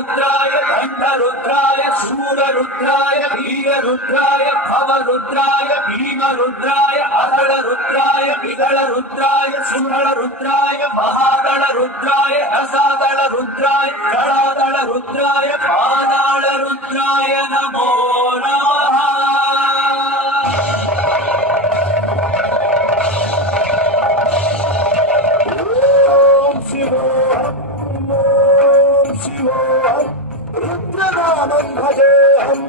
रुद्राय दंड रुद्राय शूर रुद्राय वीर रुद्राय भव रुद्राय भीम रुद्राय अदळ रुद्राय विदळ रुद्राय सुदळ रुद्राय महादळ रुद्राय रसादळ रुद्राय गळादळ रुद्राय पादाळ रुद्राय नमो नमः. शिवोऽहं रुद्रनामं भजेऽहम्.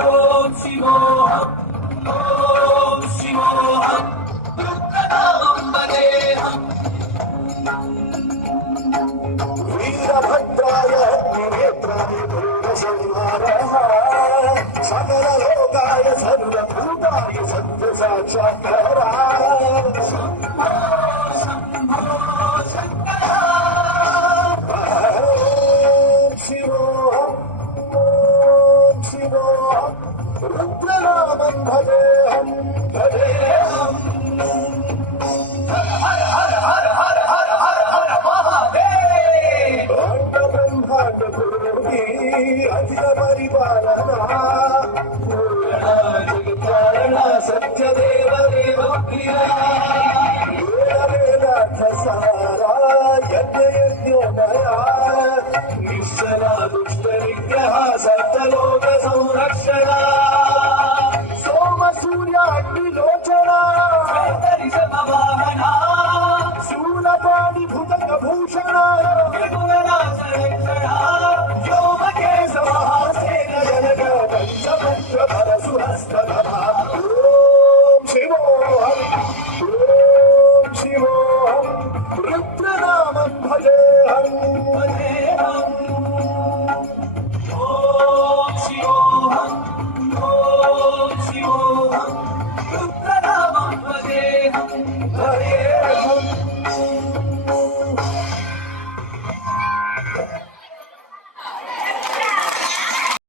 ॐ शिवोऽहं रुद्रनामं भजेऽहम्. वीरभद्राय अग्निनेत्राय भूतसंहारः सकललोकाय सर्वभूताय सत्यसाक्षात्कारः. शिवोऽहं रुद्रनामं भजेऽहम् भजेऽहम्. हर हर हर हर हर हर हर महादेव. ब्रह्मांड पुरोगी अखिल परिपालना कारणा सत्यदेव देवप्रिया वेदार्थसारा यज्ञोमया निश्चला दुष्ट निग्रह सप्तलोक संरक्षणा